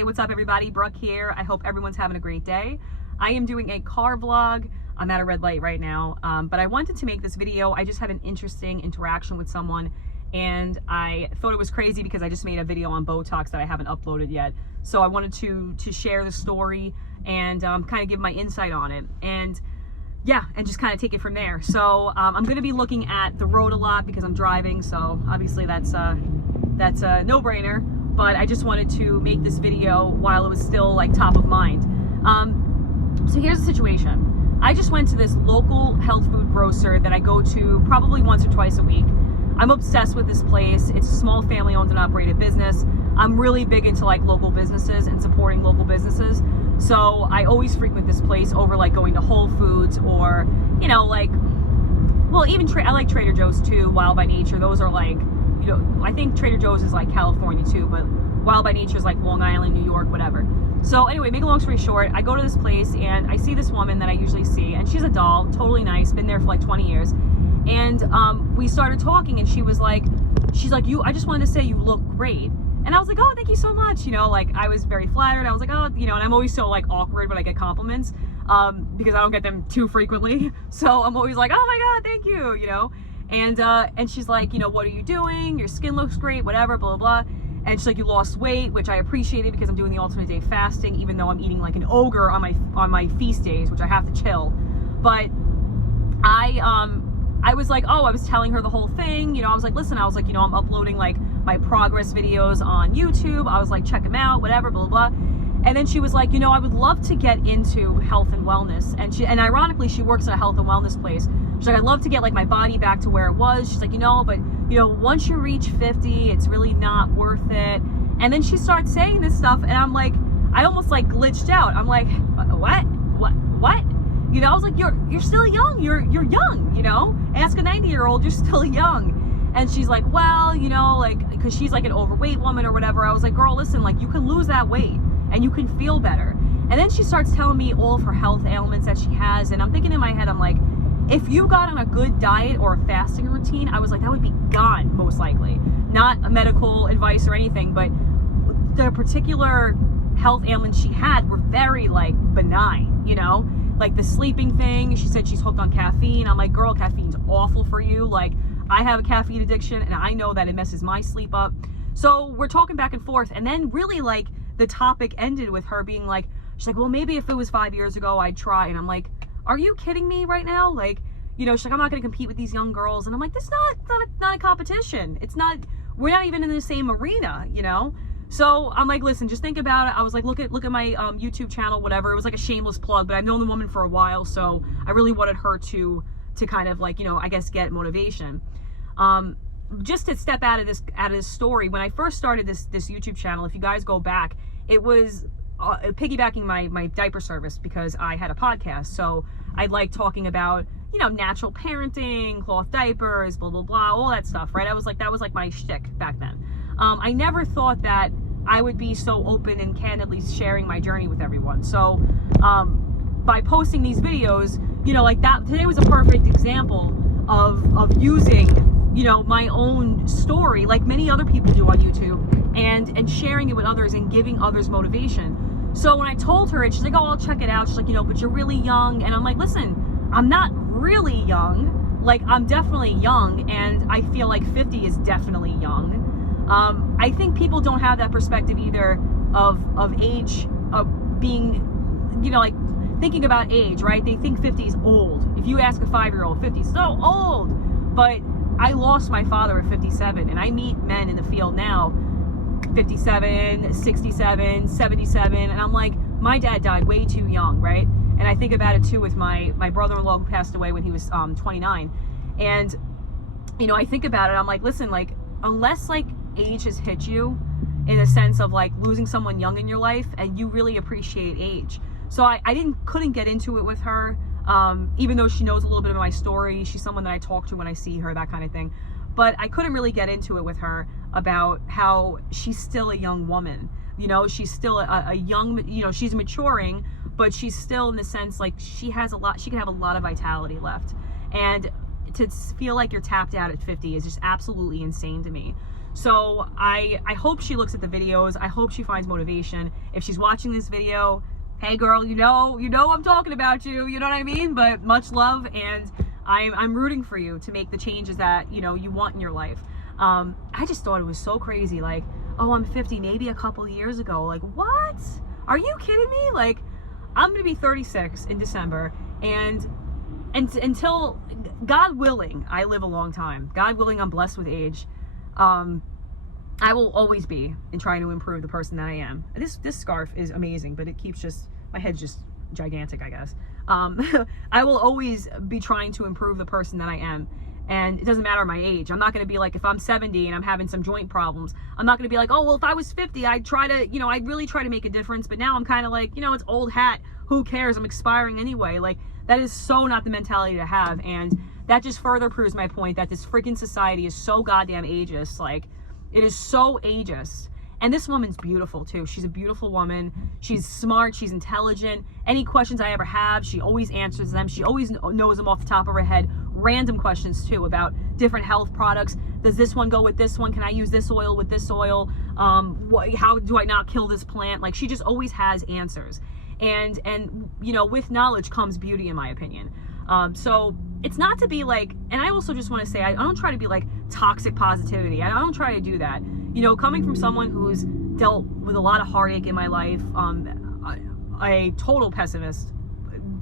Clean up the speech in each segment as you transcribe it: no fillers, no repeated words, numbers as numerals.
Hey, what's up everybody? Brooke here. I hope everyone's having a great day. I am doing a car vlog. I'm at a red light right now, but I wanted to make this video. I just had an interesting interaction with someone and I thought it was crazy because I just made a video on Botox that I haven't uploaded yet. So I wanted to share the story and kind of give my insight on it. And yeah, and just kind of take it from there. So I'm going to be looking at the road a lot because I'm driving. So obviously that's a no-brainer. But I just wanted to make this video while it was still like top of mind. So here's the situation. I just went to this local health food grocer that I go to probably once or twice a week. I'm obsessed with this place. It's a small family owned and operated business. I'm really big into like local businesses and supporting local businesses. So I always frequent this place over like going to Whole Foods or, you know, like, well, even I like Trader Joe's too, Wild by Nature. Those are like, you know, I think Trader Joe's is like California too, but Wild by Nature is like Long Island, New York, whatever. So anyway, make a long story short, I go to this place and I see this woman that I usually see, and she's a doll, totally nice, been there for like 20 years. And we started talking and she's like, I just wanted to say you look great. And I was like, oh, thank you so much. You know, like I was very flattered. I was like, oh, you know, and I'm always so like awkward when I get compliments because I don't get them too frequently. So I'm always like, oh my God, thank you, you know. And she's like, you know, what are you doing? Your skin looks great, whatever, blah, blah, blah. And she's like, you lost weight, which I appreciated because I'm doing the alternate day fasting, even though I'm eating like an ogre on my feast days, which I have to chill. But I was like, oh, I was telling her the whole thing. You know, I was like, listen, I was like, you know, I'm uploading like my progress videos on YouTube. I was like, check them out, whatever, blah, blah, blah. And then she was like, you know, I would love to get into health and wellness. And ironically, she works at a health and wellness place. She's like, I'd love to get like my body back to where it was. She's like, you know, but you know, once you reach 50, it's really not worth it. And then she starts saying this stuff and I'm like, I almost like glitched out. I'm like, what? You know, I was like, you're still young. You're young, you know, ask a 90-year-old, you're still young. And she's like, well, you know, like, cause she's like an overweight woman or whatever. I was like, girl, listen, like you can lose that weight and you can feel better. And then she starts telling me all of her health ailments that she has. And I'm thinking in my head, I'm like, if you got on a good diet or a fasting routine, I was like, that would be gone most likely. Not a medical advice or anything, but the particular health ailments she had were very like benign, you know, like the sleeping thing. She said she's hooked on caffeine. I'm like, girl, caffeine's awful for you. Like I have a caffeine addiction and I know that it messes my sleep up. So we're talking back and forth. And then really like the topic ended with her being like, she's like, well, maybe if it was 5 years ago, I'd try. And I'm like, are you kidding me right now? Like, you know, she's like, I'm not going to compete with these young girls. And I'm like, this is not a competition. It's not, we're not even in the same arena, you know? So I'm like, listen, just think about it. I was like, look at my YouTube channel, whatever. It was like a shameless plug, but I've known the woman for a while. So I really wanted her to kind of like, you know, I guess get motivation. Just to step out of this story, when I first started this YouTube channel, if you guys go back, it was piggybacking my diaper service because I had a podcast. So I like talking about, you know, natural parenting, cloth diapers, blah, blah, blah, all that stuff, right? That was like my shtick back then. I never thought that I would be so open and candidly sharing my journey with everyone. So by posting these videos, you know, like that, today was a perfect example of using, you know, my own story like many other people do on YouTube and sharing it with others and giving others motivation. So when I told her, and she's like, oh, I'll check it out. She's like, you know, but you're really young. And I'm like, listen, I'm not really young. Like, I'm definitely young. And I feel like 50 is definitely young. I think people don't have that perspective either of age, of being, you know, like thinking about age, right? They think 50 is old. If you ask a 5-year-old, 50 is so old. But I lost my father at 57. And I meet men in the field now 57, 67, 77, and I'm like, my dad died way too young, right? And I think about it too with my brother-in-law who passed away when he was 29. And you know, I think about it, I'm like, listen, like unless like age has hit you in a sense of like losing someone young in your life, and you really appreciate age. So I couldn't get into it with her, even though she knows a little bit of my story. She's someone that I talk to when I see her, that kind of thing. But I couldn't really get into it with her about how she's still a young woman. You know, she's still a young, you know, she's maturing, but she's still in the sense like she can have a lot of vitality left. And to feel like you're tapped out at 50 is just absolutely insane to me. So I hope she looks at the videos. I hope she finds motivation. If she's watching this video, hey girl, you know I'm talking about you, you know what I mean? But much love, and I'm rooting for you to make the changes that, you know, you want in your life. I just thought it was so crazy, like, oh, I'm 50 maybe a couple years ago. Like, what? Are you kidding me? Like, I'm gonna be 36 in December, and until, God willing, I live a long time. God willing, I'm blessed with age. I will always be in trying to improve the person that I am. This scarf is amazing, but it keeps just, my head's just gigantic, I guess. I will always be trying to improve the person that I am. And it doesn't matter my age. I'm not going to be like, if I'm 70 and I'm having some joint problems, I'm not going to be like, oh, well, if I was 50, I'd try to, you know, I'd really try to make a difference. But now I'm kind of like, you know, it's old hat. Who cares? I'm expiring anyway. Like, that is so not the mentality to have. And that just further proves my point that this freaking society is so goddamn ageist. Like, it is so ageist. And this woman's beautiful too. She's a beautiful woman. She's smart. She's intelligent. Any questions I ever have, she always answers them. She always knows them off the top of her head. Random questions too about different health products. Does this one go with this one? Can I use this oil with this oil? How do I not kill this plant? Like, she just always has answers. And you know, with knowledge comes beauty, in my opinion. So it's not to be like, and I also just want to say, I don't try to be like toxic positivity. I don't try to do that. You know, coming from someone who's dealt with a lot of heartache in my life, a total pessimist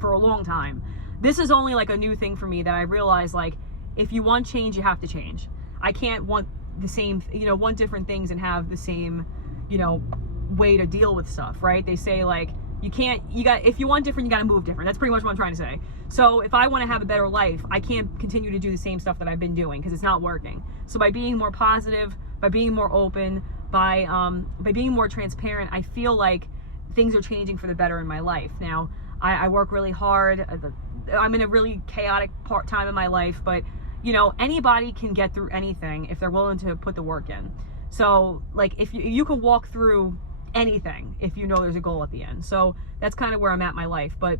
for a long time, this is only like a new thing for me that I realize, like, if you want change, you have to change. I can't want the same, you know, want different things and have the same, you know, way to deal with stuff, right? They say, like, if you want different, you got to move different. That's pretty much what I'm trying to say. So if I want to have a better life, I can't continue to do the same stuff that I've been doing because it's not working. So by being more positive, by being more open, by being more transparent, I feel like things are changing for the better in my life. Now, I work really hard. I'm in a really chaotic time in my life, but you know, anybody can get through anything if they're willing to put the work in. So like, if you can walk through anything if you know there's a goal at the end. So that's kind of where I'm at in my life, but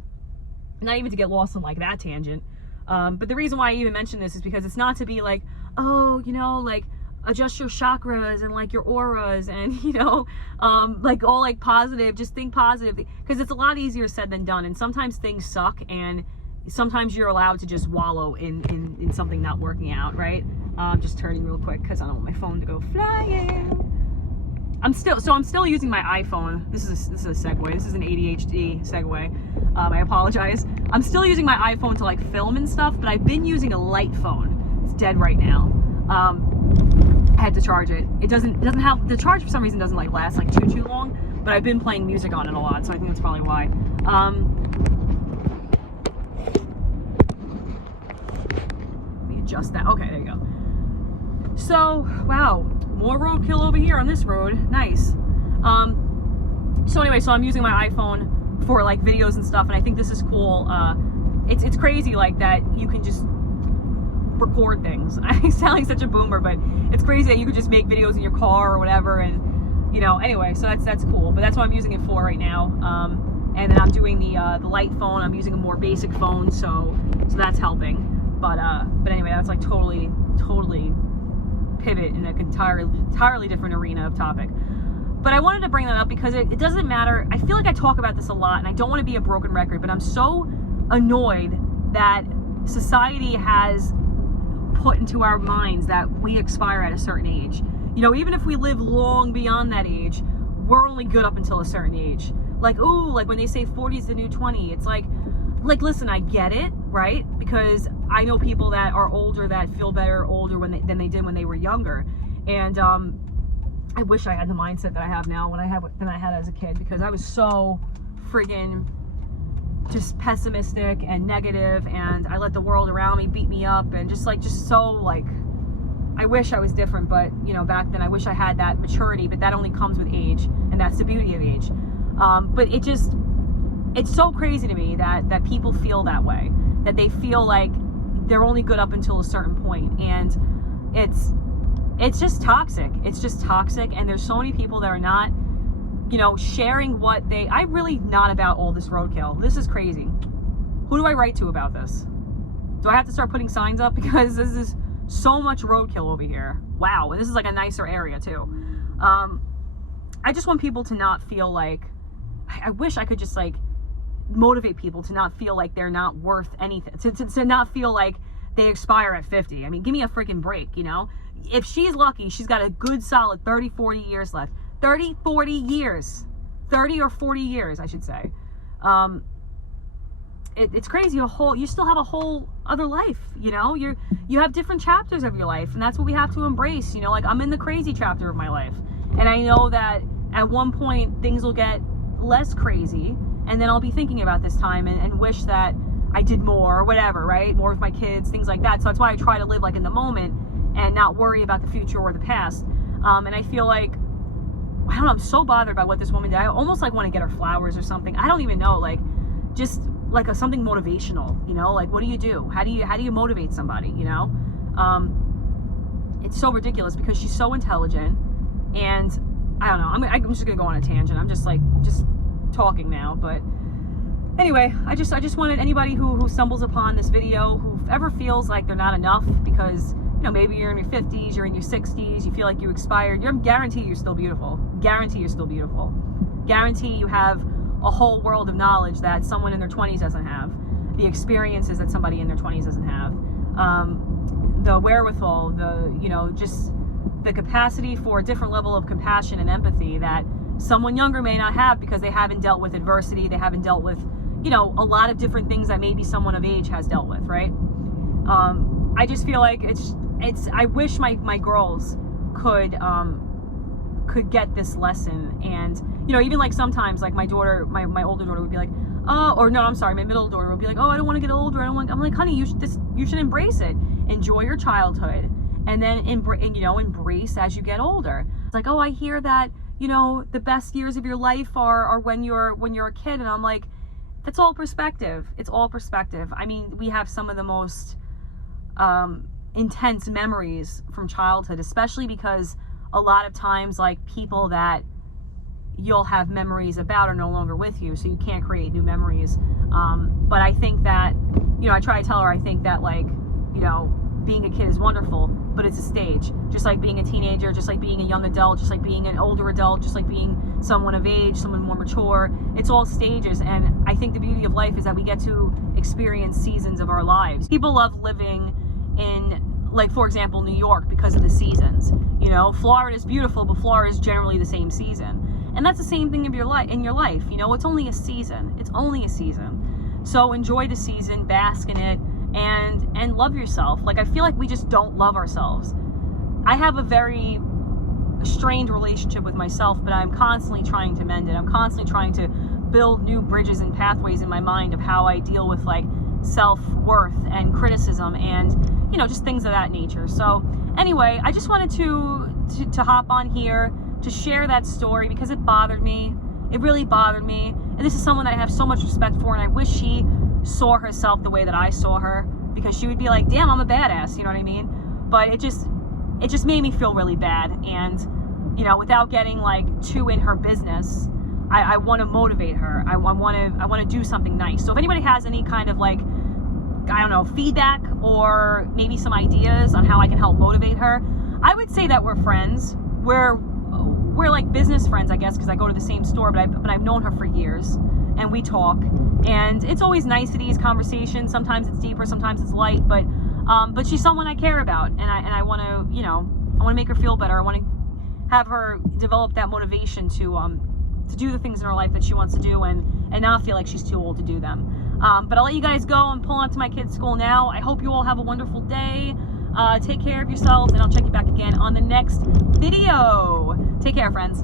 not even to get lost in like that tangent. But the reason why I even mention this is because it's not to be like, oh, you know, like, adjust your chakras and like your auras and, you know, like all like positive, just think positive, because it's a lot easier said than done. And sometimes things suck, and sometimes you're allowed to just wallow in something not working out, right? Just turning real quick because I don't want my phone to go flying. I'm still using my iPhone. This is a segue. This is an ADHD segue. I apologize. I'm still using my iPhone to like film and stuff, but I've been using a light phone. It's dead right now. I had to charge it. It doesn't have, the charge for some reason doesn't like last like too long, but I've been playing music on it a lot, so I think that's probably why. Let me adjust that. Okay, there you go. So, wow, more roadkill over here on this road. Nice. So anyway, so I'm using my iPhone for like videos and stuff, and I think this is cool. It's crazy like that you can just record things. I sound like such a boomer, but it's crazy that you could just make videos in your car or whatever, and you know, anyway, so that's cool. But that's what I'm using it for right now. And then I'm doing the light phone. I'm using a more basic phone, so that's helping. But anyway, that's like totally pivot in an entirely different arena of topic. But I wanted to bring that up because it doesn't matter. I feel like I talk about this a lot, and I don't want to be a broken record, but I'm so annoyed that society has put into our minds that we expire at a certain age. You know, even if we live long beyond that age, we're only good up until a certain age. Like, ooh, like when they say 40 is the new 20, it's like listen, I get it, right? Because I know people that are older that feel better older than they did when they were younger. And I wish I had the mindset that I have now than I had as a kid, because I was so friggin' just pessimistic and negative, and I let the world around me beat me up, and just so like, I wish I was different. But you know, back then I wish I had that maturity, but that only comes with age, and that's the beauty of age. But it's so crazy to me that people feel that way, that they feel like they're only good up until a certain point, and it's just toxic. It's just toxic, and there's so many people that are not, you know, sharing what I'm really not about all this roadkill. This is crazy. Who do I write to about this? Do I have to start putting signs up? Because this is So much roadkill over here. Wow. And this is like a nicer area too. I just want people to not feel like, I wish I could just like motivate people to not feel like they're not worth anything, to not feel like they expire at 50. I mean, give me a freaking break, you know? If she's lucky, she's got a good solid 30, 40 years left. 30, 40 years. 30 or 40 years, I should say. It's crazy. You still have a whole other life, you know? You have different chapters of your life, and that's what we have to embrace, you know? Like, I'm in the crazy chapter of my life, and I know that at one point things will get less crazy, and then I'll be thinking about this time and wish that I did more or whatever, right? More with my kids, things like that. So that's why I try to live like in the moment and not worry about the future or the past. And I feel like, I don't know, I'm so bothered by what this woman did. I almost like want to get her flowers or something. I don't even know, like, just like something motivational, you know? Like, what do you do? How do you motivate somebody, you know? It's so ridiculous because she's so intelligent, and I don't know, I'm just gonna go on a tangent. I'm just talking now, but anyway, I just wanted anybody who stumbles upon this video, who ever feels like they're not enough because, you know, maybe you're in your 50s, you're in your 60s, you feel like you expired, guarantee you're still beautiful. Guarantee you're still beautiful. Guarantee you have a whole world of knowledge that someone in their 20s doesn't have. The experiences that somebody in their 20s doesn't have. The wherewithal, just the capacity for a different level of compassion and empathy that someone younger may not have because they haven't dealt with adversity, they haven't dealt with, you know, a lot of different things that maybe someone of age has dealt with, right? I just feel like I wish my girls could get this lesson. And, you know, even like sometimes like my daughter, my older daughter would be like, my middle daughter would be like, oh, I don't want to get older. I'm like, honey, you should embrace it. Enjoy your childhood, and then embrace as you get older. It's like, oh, I hear that, you know, the best years of your life are when you're a kid. And I'm like, that's all perspective. It's all perspective. I mean, we have some of the most intense memories from childhood, especially because a lot of times, like, people that you'll have memories about are no longer with you, so you can't create new memories. But I think that, you know, I try to tell her, I think that, like, you know, being a kid is wonderful, but it's a stage. Just like being a teenager, just like being a young adult, just like being an older adult, just like being someone of age, someone more mature. It's all stages, and I think the beauty of life is that we get to experience seasons of our lives. People love living in, like, for example, New York because of the seasons. You know, Florida is beautiful, but Florida is generally the same season. And that's the same thing in your life. You know, it's only a season. It's only a season. So enjoy the season, bask in it, and love yourself. Like, I feel like we just don't love ourselves. I have a very strained relationship with myself, but I'm constantly trying to mend it. I'm constantly trying to build new bridges and pathways in my mind of how I deal with, like, self-worth and criticism and, you know, just things of that nature. So anyway, I just wanted to hop on here to share that story because it bothered me. It really bothered me. And this is someone that I have so much respect for, and I wish she saw herself the way that I saw her, because she would be like, damn, I'm a badass, you know what I mean? But it just made me feel really bad. And, you know, without getting, like, too in her business, I want to motivate her. I want to do something nice. So if anybody has any kind of, like, I don't know, feedback or maybe some ideas on how I can help motivate her, I would say that we're friends. We're like business friends, I guess, because I go to the same store, but I've known her for years, and we talk, and it's always niceties, conversations. Sometimes it's deeper, sometimes it's light, but she's someone I care about, and I want to, you know, I want to make her feel better. I want to have her develop that motivation to do the things in her life that she wants to do, and not feel like she's too old to do them. But I'll let you guys go. I'm pulling up to my kids' school now. I hope you all have a wonderful day. Take care of yourselves, and I'll check you back again on the next video. Take care, friends.